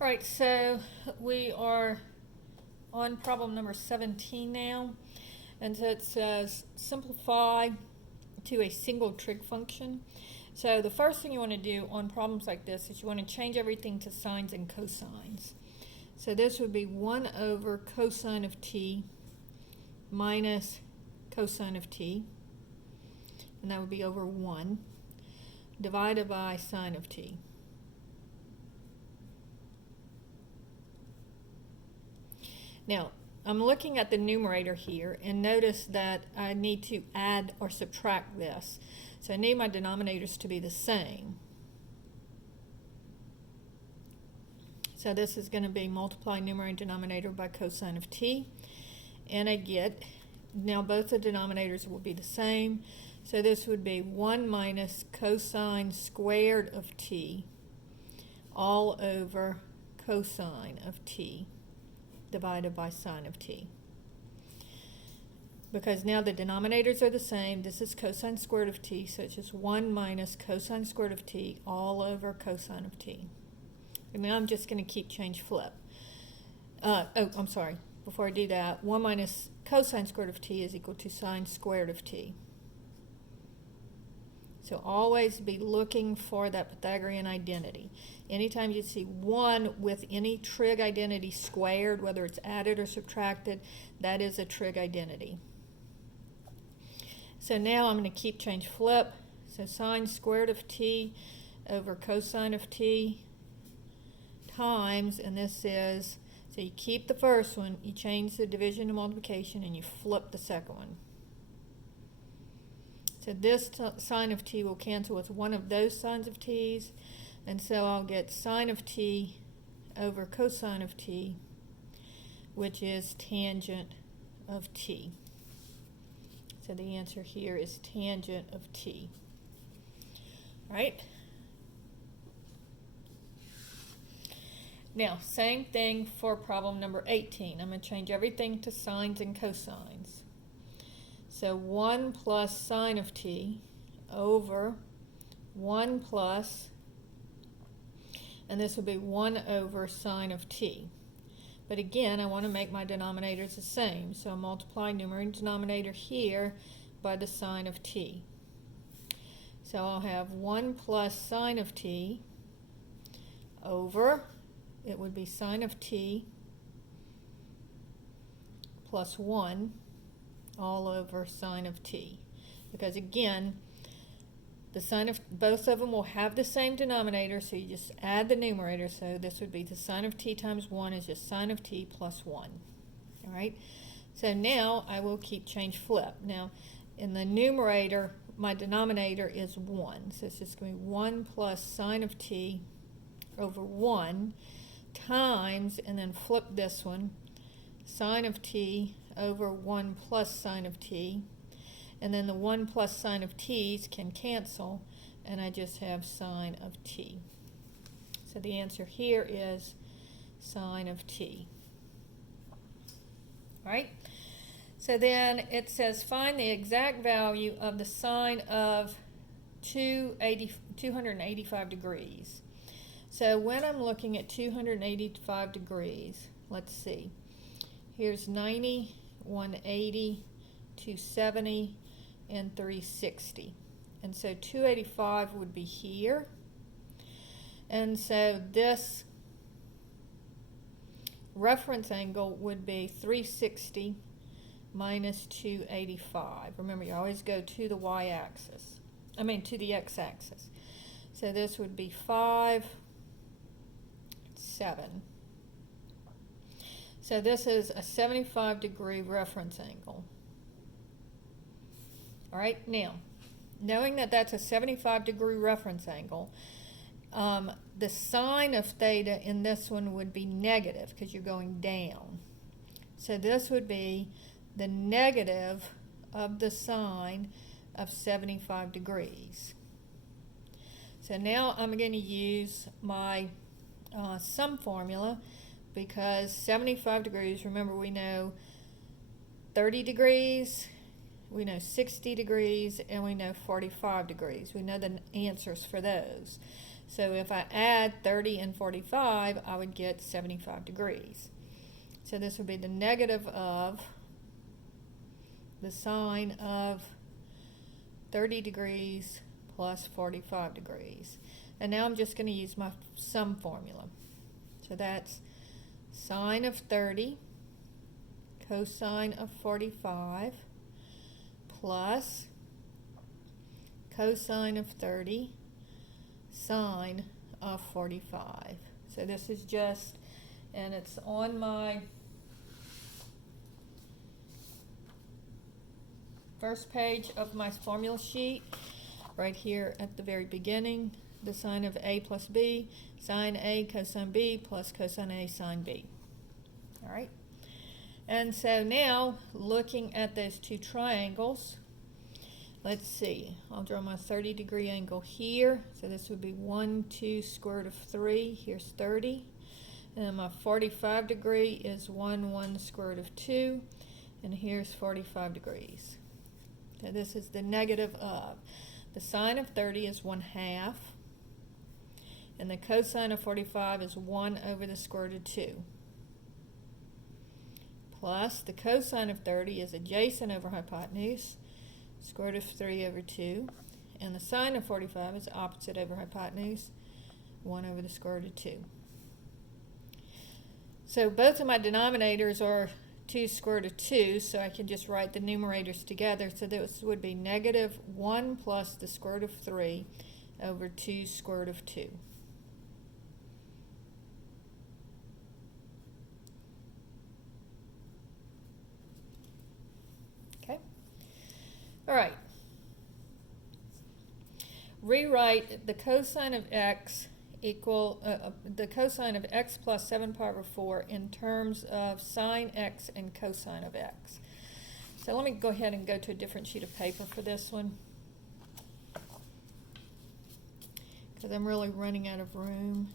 All right, so we are on problem number 17 now. And so it says simplify to a single trig function. So the first thing you want to do on problems like this is you want to change everything to sines and cosines. So this would be 1 over cosine of t minus cosine of t, and that would be over 1, divided by sine of t. Now, I'm looking at the numerator here, and notice that I need to add or subtract this. So I need my denominators to be the same. So this is going to be multiply numerator and denominator by cosine of t. And I get, now both the denominators will be the same. So this would be 1 minus cosine squared of t all over cosine of t divided by sine of t. Because now the denominators are the same, this is cosine squared of t, so it's just 1 minus cosine squared of t all over cosine of t. And now I'm just going to keep change flip. I'm sorry. Before I do that, 1 minus cosine squared of t is equal to sine squared of t. So always be looking for that Pythagorean identity. Anytime you see 1 with any trig identity squared, whether it's added or subtracted, that is a trig identity. So now I'm going to keep change flip. So sine squared of t over cosine of t times, and this is, so you keep the first one, you change the division to multiplication, and you flip the second one. So this sine of t will cancel with one of those sines of t's, and so I'll get sine of t over cosine of t, which is tangent of t. So the answer here is tangent of t. All right? Now, same thing for problem number 18. I'm going to change everything to sines and cosines. So 1 plus sine of t over 1 plus, and this will be 1 over sine of t. But again, I want to make my denominators the same. So I multiply numerator and denominator here by the sine of t. So I'll have 1 plus sine of t over, it would be sine of t plus 1 all over sine of t. Because again, the sine of both of them will have the same denominator, so you just add the numerator. So this would be the sine of t times 1 is just sine of t plus 1. All right? So now I will keep change flip. Now, in the numerator, my denominator is 1. So it's just going to be 1 plus sine of t over 1 times, and then flip this one, sine of t over 1 plus sine of t. And then the 1 plus sine of t's can cancel, and I just have sine of t. So the answer here is sine of t. All right? So then it says find the exact value of the sine of 285 degrees. So when I'm looking at 285 degrees, let's see. Here's 90, 180, 270, and 360. And so 285 would be here. And so this reference angle would be 360 minus 285. Remember, you always go to the y-axis. To the x-axis. So this would be 5, 7. So this is a 75-degree reference angle. All right, now, knowing that that's a 75-degree reference angle, the sine of theta in this one would be negative because you're going down. So this would be the negative of the sine of 75 degrees. So now I'm going to use my sum formula, because 75 degrees, remember we know 30 degrees, we know 60 degrees, and we know 45 degrees. We know the answers for those. So if I add 30 and 45, I would get 75 degrees. So this would be the negative of the sine of 30 degrees plus 45 degrees. And now I'm just going to use my sum formula. So that's sine of 30 cosine of 45 plus cosine of 30 sine of 45. So this is just, and it's on my first page of my formula sheet, right here at the very beginning, the sine of A plus B, sine A cosine B plus cosine A sine B. All right. And so now, looking at those two triangles, let's see, I'll draw my 30-degree angle here. So this would be 1, 2, square root of 3. Here's 30. And then my 45 degree is 1, 1, square root of 2. And here's 45 degrees. So this is the negative of. The sine of 30 is 1/2. And the cosine of 45 is 1 over the square root of 2. Plus the cosine of 30 is adjacent over hypotenuse, square root of 3 over 2. And the sine of 45 is opposite over hypotenuse, 1 over the square root of 2. So both of my denominators are 2 square root of 2, so I can just write the numerators together. So this would be negative 1 plus the square root of 3 over 2 square root of 2. All right. Rewrite the cosine of x equal the cosine of x plus 7 pi over 4 in terms of sine x and cosine of x. So let me go ahead and go to a different sheet of paper for this one, because I'm really running out of room.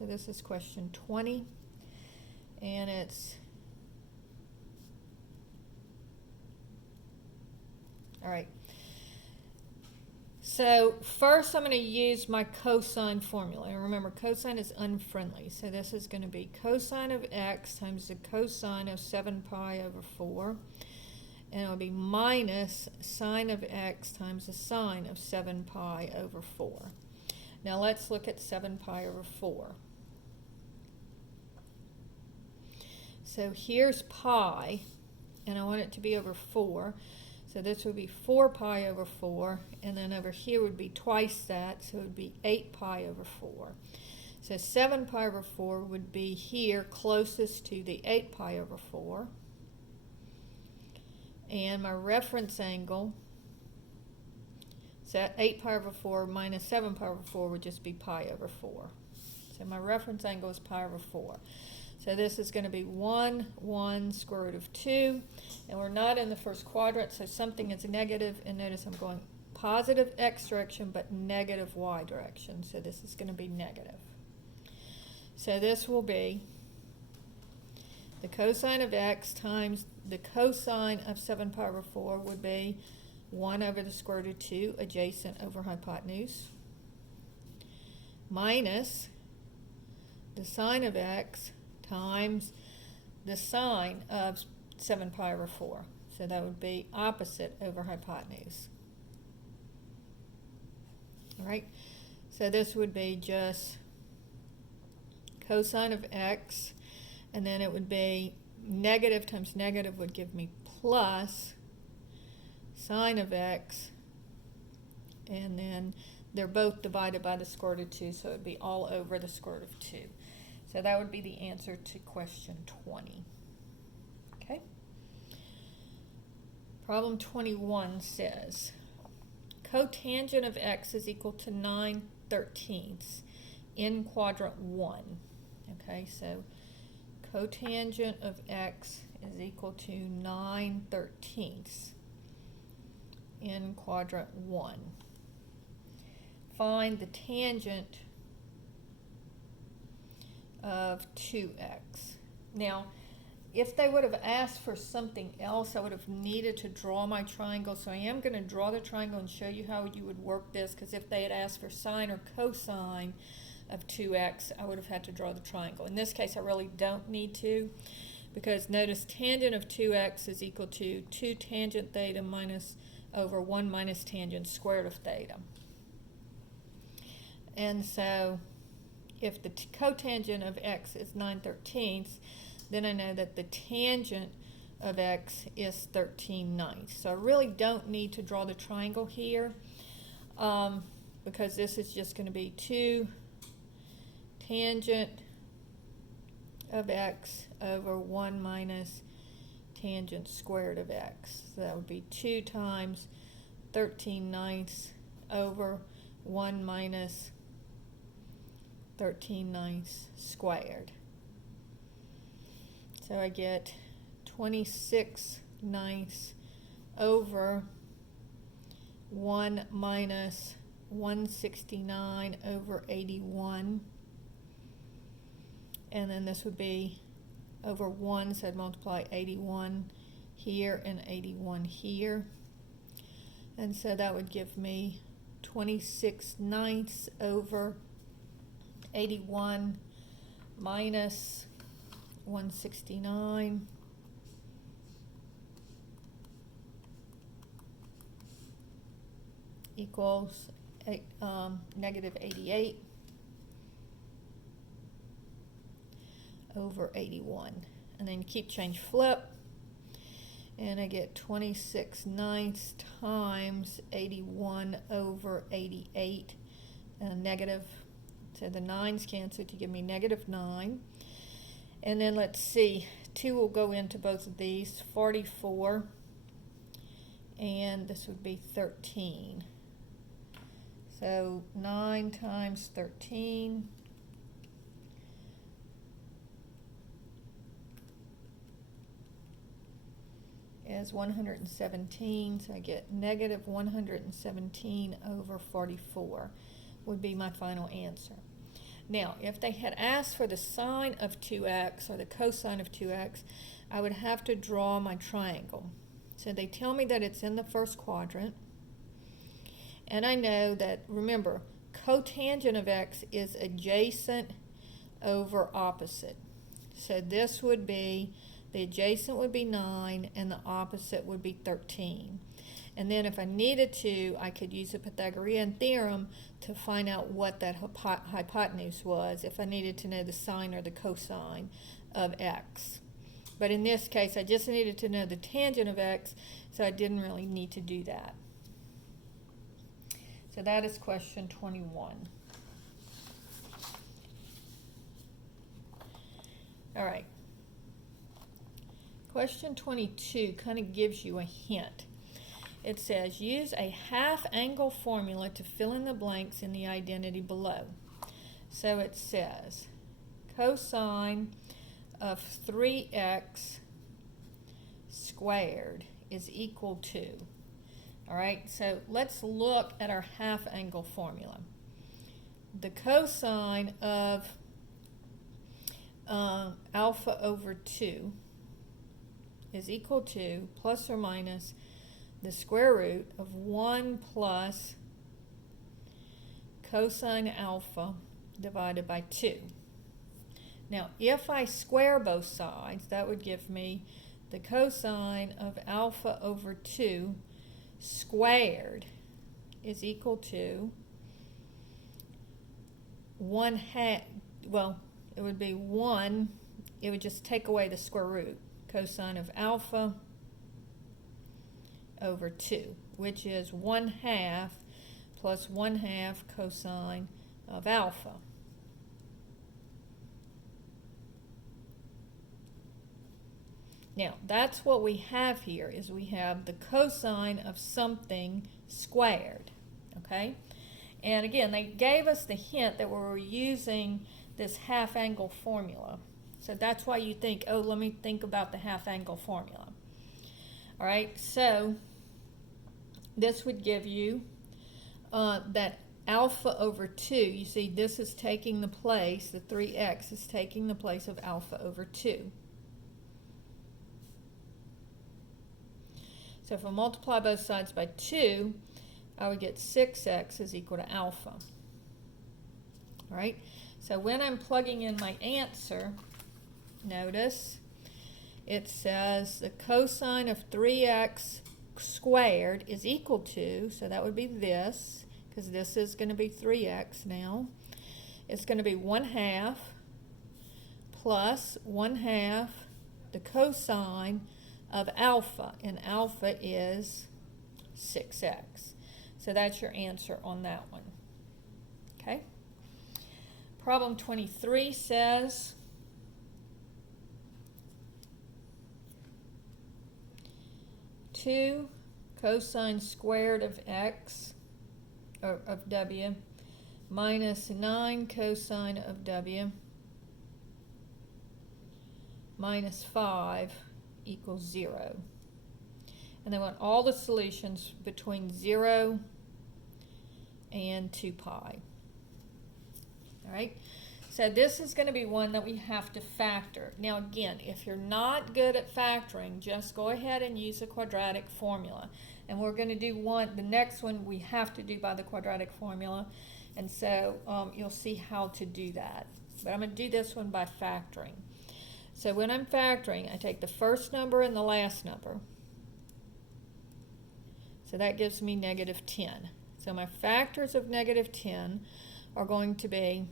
So this is question 20, and it's all right. So first I'm going to use my cosine formula. And remember, cosine is unfriendly. So this is going to be cosine of x times the cosine of 7 pi over 4. And it'll be minus sine of x times the sine of 7 pi over 4. Now let's look at 7 pi over 4. So here's pi, and I want it to be over 4. So this would be 4 pi over 4, and then over here would be twice that, so it would be 8 pi over 4. So 7 pi over 4 would be here closest to the 8 pi over 4. And my reference angle, so 8 pi over 4 minus 7 pi over 4 would just be pi over 4. So my reference angle is pi over 4. So this is going to be 1, 1, square root of 2. And we're not in the first quadrant, so something is negative. And notice I'm going positive x direction, but negative y direction. So this is going to be negative. So this will be the cosine of x times the cosine of 7 pi over 4 would be 1 over the square root of 2, adjacent over hypotenuse, minus the sine of x times the sine of 7 pi over 4. So that would be opposite over hypotenuse. All right, so this would be just cosine of x, and then it would be negative times negative would give me plus sine of x, and then they're both divided by the square root of 2, so it would be all over the square root of 2. So that would be the answer to question 20. Okay. Problem 21 says, cotangent of x is equal to 9/13 in quadrant 1. Okay, so cotangent of x is equal to 9/13 in quadrant 1. Find the tangent of 2x. Now, if they would have asked for something else, I would have needed to draw my triangle. So I am going to draw the triangle and show you how you would work this, because if they had asked for sine or cosine of 2x, I would have had to draw the triangle. In this case, I really don't need to, because notice tangent of 2x is equal to 2 tangent theta minus over 1 minus tangent squared of theta. And so if the cotangent of x is 9/13, then I know that the tangent of x is 13/9. So I really don't need to draw the triangle here, because this is just going to be 2 tangent of x over 1 minus tangent squared of x. So that would be 2 times 13/9 over 1 minus 13/9 squared. So I get 26/9 over 1 minus 169 over 81. And then this would be over 1, so I'd multiply 81 here and 81 here. And so that would give me 26/9 over 81 minus 169 equals negative 88 over 81. And then keep change flip, and I get 26/9 times 81 over 88, negative. So the 9's cancel to give me negative 9. And then let's see, 2 will go into both of these, 44, and this would be 13. So 9 times 13 is 117, so I get negative 117 over 44 would be my final answer. Now, if they had asked for the sine of 2x or the cosine of 2x, I would have to draw my triangle. So they tell me that it's in the first quadrant, and I know that, remember, cotangent of x is adjacent over opposite. So this would be, the adjacent would be 9 and the opposite would be 13. And then if I needed to, I could use the Pythagorean theorem to find out what that hypotenuse was if I needed to know the sine or the cosine of x. But in this case, I just needed to know the tangent of x, so I didn't really need to do that. So that is question 21. All right. Question 22 kind of gives you a hint. It says, use a half-angle formula to fill in the blanks in the identity below. So it says, cosine of 3x squared is equal to. All right, so let's look at our half-angle formula. The cosine of alpha over 2 is equal to plus or minus the square root of 1 plus cosine alpha divided by 2. Now, if I square both sides, that would give me the cosine of alpha over 2 squared is equal to 1/2, well, it would be 1, it would just take away the square root, cosine of alpha over 2, which is 1/2 plus 1/2 cosine of alpha. Now, that's what we have here, is we have the cosine of something squared, okay? And again, they gave us the hint that we were using this half-angle formula. So that's why you think, oh, let me think about the half-angle formula. All right, so this would give you that alpha over 2, you see this is taking the place, the 3x is taking the place of alpha over 2. So if I multiply both sides by 2, I would get 6x is equal to alpha. All right, so when I'm plugging in my answer, notice it says the cosine of 3x squared is equal to, so that would be this, because this is going to be 3x now. It's going to be 1/2 plus 1/2 the cosine of alpha, and alpha is 6x. So that's your answer on that one. Okay? Problem 23 says, two cosine squared of x, or of w, minus 9 cosine of w minus 5 equals 0. And they want all the solutions between 0 and 2 pi. All right, so this is going to be one that we have to factor. Now again, if you're not good at factoring, just go ahead and use the quadratic formula. And we're going to do the next one we have to do by the quadratic formula. And so you'll see how to do that. But I'm going to do this one by factoring. So when I'm factoring, I take the first number and the last number. So that gives me -10. So my factors of -10 are going to be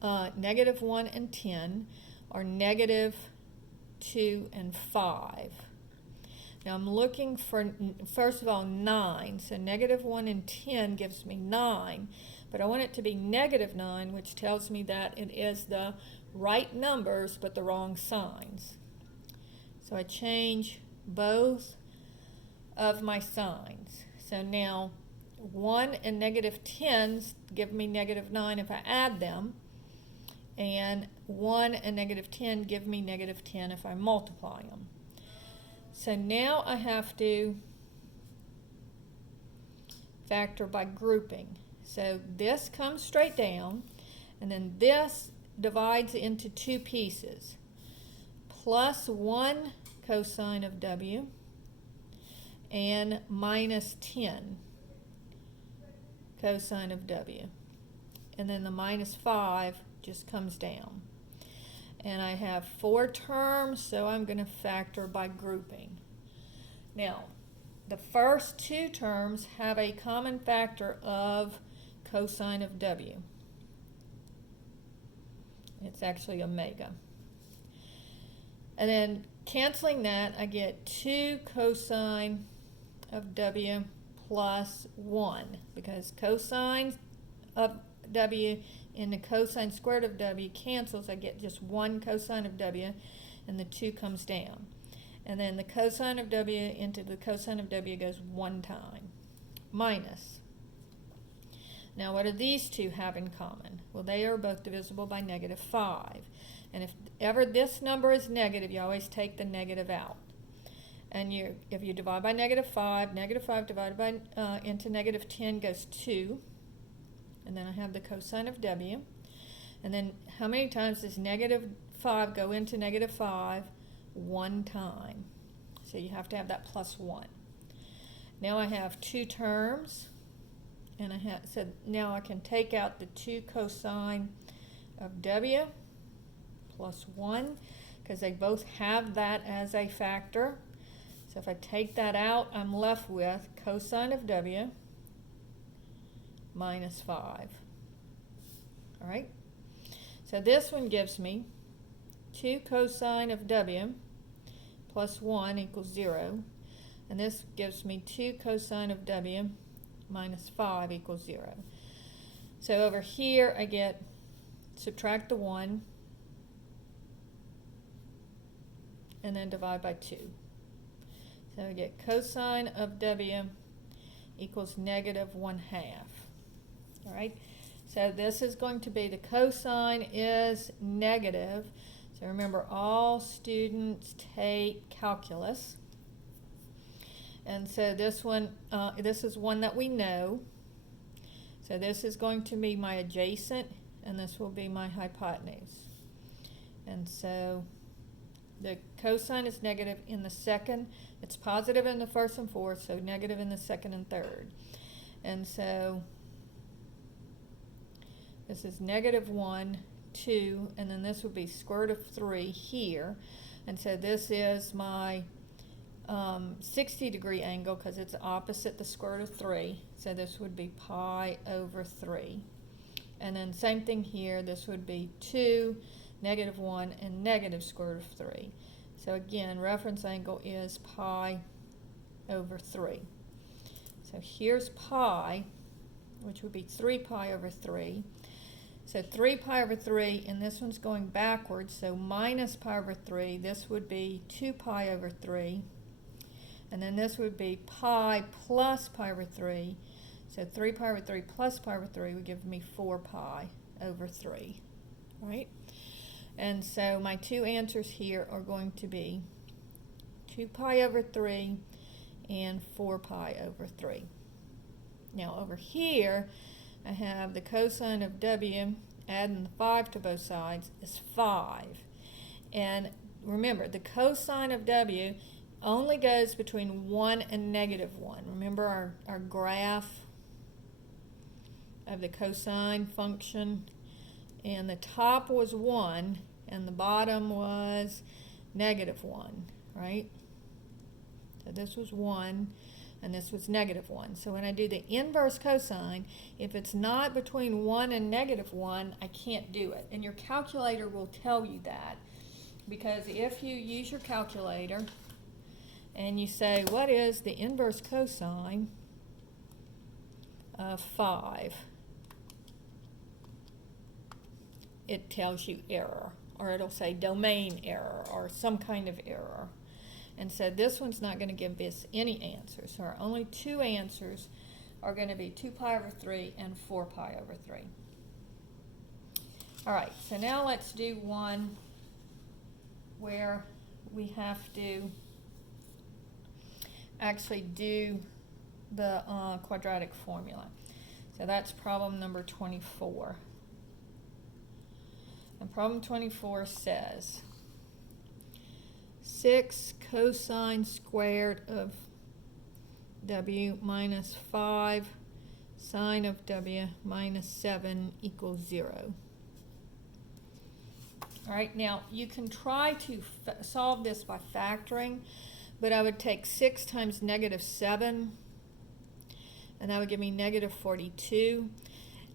-1 and 10, or -2 and 5. Now I'm looking for, first of all, 9. So -1 and 10 gives me 9. But I want it to be -9, which tells me that it is the right numbers but the wrong signs. So I change both of my signs. So now 1 and -10s give me -9 if I add them, and 1 and -10 give me -10 if I multiply them. So now I have to factor by grouping. So this comes straight down, and then this divides into 2 pieces. Plus 1 cosine of w and minus 10 cosine of w. And then the minus 5 just comes down. And I have 4 terms, so I'm going to factor by grouping. Now, the first 2 terms have a common factor of cosine of w. It's actually omega. And then canceling that, I get 2 cosine of w plus 1, because cosine of w and the cosine squared of w cancels. I get just 1 cosine of w, and the 2 comes down. And then the cosine of w into the cosine of w goes 1 time. Minus. Now what do these two have in common? Well, they are both divisible by -5. And if ever this number is negative, you always take the negative out. And if you divide by -5, -5 divided by into -10 goes 2. And then I have the cosine of w. And then how many times does -5 go into -5? 1 time. So you have to have that plus 1. Now I have 2 terms. And so now I can take out the 2 cosine of w plus 1, because they both have that as a factor. So if I take that out, I'm left with cosine of w minus 5. All right? So this one gives me 2 cosine of w plus 1 equals 0. And this gives me 2 cosine of w minus 5 equals 0. So over here I get, subtract the 1, and then divide by 2. So I get cosine of w equals -1/2. All right, so this is going to be, the cosine is negative. So remember, all students take calculus. And so this one, this is one that we know. So this is going to be my adjacent, and this will be my hypotenuse. And so the cosine is negative in the second, it's positive in the first and fourth, so negative in the second and third. And so this is negative 1, 2, and then this would be square root of 3 here. And so this is my 60-degree angle because it's opposite the square root of 3. So this would be pi over 3. And then same thing here, this would be 2, negative 1, and negative square root of 3. So again, reference angle is pi over 3. So here's pi, which would be 3 pi over 3. So 3 pi over 3, and this one's going backwards, so minus pi over 3. This would be 2 pi over 3. And then this would be pi plus pi over 3. So 3 pi over 3 plus pi over 3 would give me 4 pi over 3, right? And so my two answers here are going to be 2 pi over 3 and 4 pi over 3. Now over here, I have the cosine of W, adding the 5 to both sides, is 5. And remember, the cosine of W only goes between 1 and negative 1. Remember our graph of the cosine function? And the top was 1 and the bottom was negative 1, right? So this was 1 and this was negative 1. So when I do the inverse cosine, if it's not between 1 and negative 1, I can't do it. And your calculator will tell you that. Because if you use your calculator and you say, what is the inverse cosine of 5? It tells you error, or it'll say domain error or some kind of error. And so this one's not going to give us any answers. So our only two answers are going to be 2 pi over 3 and 4 pi over 3. All right, so now let's do one where we have to actually do the quadratic formula. So that's problem number 24. And problem 24 says 6 cosine squared of W minus 5 sine of W minus 7 equals 0. All right, now you can try to solve this by factoring, but I would take 6 times negative 7, and that would give me negative 42.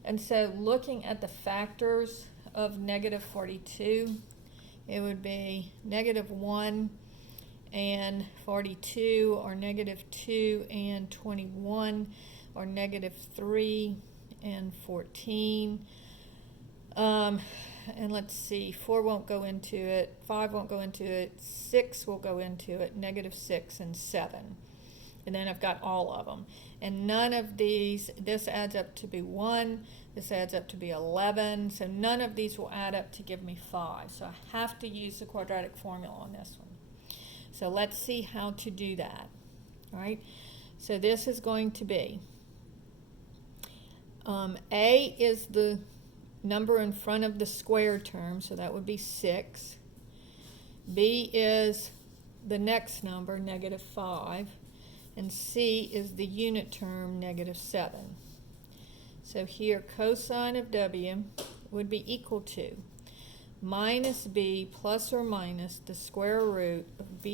And so looking at the factors of negative 42, it would be negative 1 and 42, or negative 2 and 21, or negative 3 and 14. And let's see, 4 won't go into it, 5 won't go into it, 6 will go into it, negative 6 and 7. And then I've got all of them. And none of these, this adds up to be 1, this adds up to be 11, so none of these will add up to give me 5. So I have to use the quadratic formula on this one. So let's see how to do that. All right, so this is going to be, A is the number in front of the square term, so that would be 6. B is the next number, negative 5. And C is the unit term, negative 7. So here, cosine of W would be equal to minus B plus or minus the square root of B